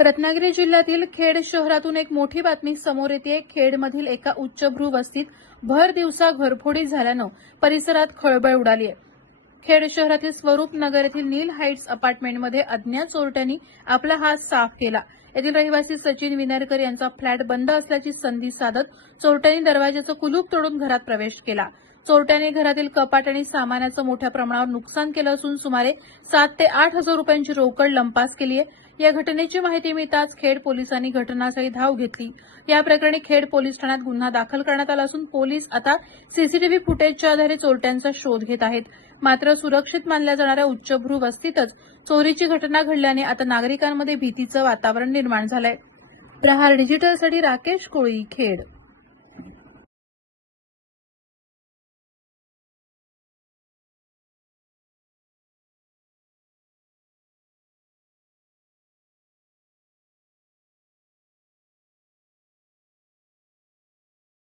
रत्नागिरी जिल्ह्यातील खेड शहरातून एक मोठी बातमी समोर येते। खेडमधील एका उच्चभ्रू वस्तीत भर दिवसा घरफोडी झाल्यानं परिसरात खळबळ उडाली आहे। खेड शहरातील स्वरूप नगर येथील नील हाइट्स अपार्टमेंटमध्ये अज्ञात चोरट्यांनी आपला हात साफ केला। येथील रहिवासी सचिन विनरकर यांचा फ्लॅट बंद असल्याची संधी साधत चोरट्यांनी दरवाजाचं कुलूप तोडून घरात प्रवेश केला। चोरट्यांनी घरातील कपाट आणि सामानाचं मोठ्या प्रमाणावर नुकसान केलं असून सुमारे 7 ते 8 हजार रुपयांची रोकड लंपास केली आहे। या घटनेची माहिती मिळताच खेड पोलिसांनी घटनास्थळी धाव घेतली। या प्रकरणी खेड पोलीस ठाण्यात गुन्हा दाखल करण्यात आला असून पोलीस आता सीसीटीव्ही फुटेजच्या आधारे चोरट्यांचा शोध घेत आहेत। मात्र सुरक्षित मानल्या जाणाऱ्या उच्चभ्रू वस्तीतच चोरीची घटना घडल्याने आता नागरिकांमध्ये भीतीचं वातावरण निर्माण झालंय। प्रहार डिजिटलसाठी राकेश कोळी, खेड।